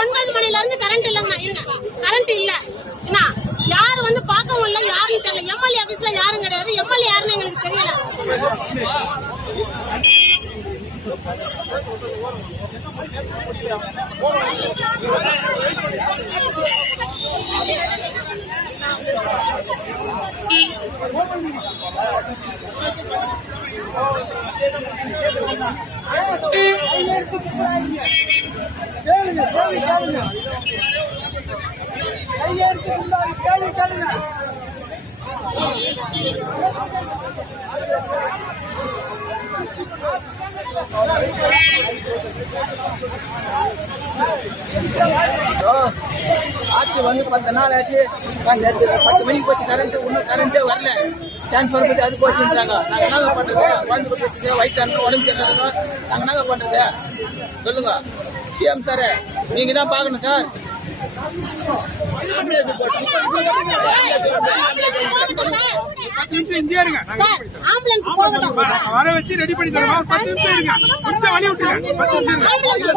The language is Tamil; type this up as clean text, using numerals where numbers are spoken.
9 மணில இருந்து கரண்ட் இல்லங்க. கரண்ட் இல்ல. என்ன யாரு வந்து பார்க்கவும் இல்ல, யாரும் தெரியல. எம்எல்ஏ ஆபீஸ்ல யாரும் கிடையாது. எம்எல்ஏ யாருன்னு எங்களுக்கு தெரியல. ஆட்சி வந்து 10 நாள் ஆச்சு. 10 மணிக்கு போச்சு கரண்ட், இன்னும் கரண்டே வரல. டிரான்ஸ்பர் பத்தி அது போச்சுன்றாங்க. நாங்க என்ன பண்றது? குழந்தை கொடுத்து வயிற்று உடம்பு சரியில்லை, நாங்க என்ன பண்றது சொல்லுங்க. சிஎம் சார் நீங்க தான் பாக்கணும் சார். வர வச்சு ரெடி பண்ணி தருமா? 10 நிமிஷம் இருங்க, கொஞ்சம் வழி விட்டுருங்க. 10 நிமிஷம்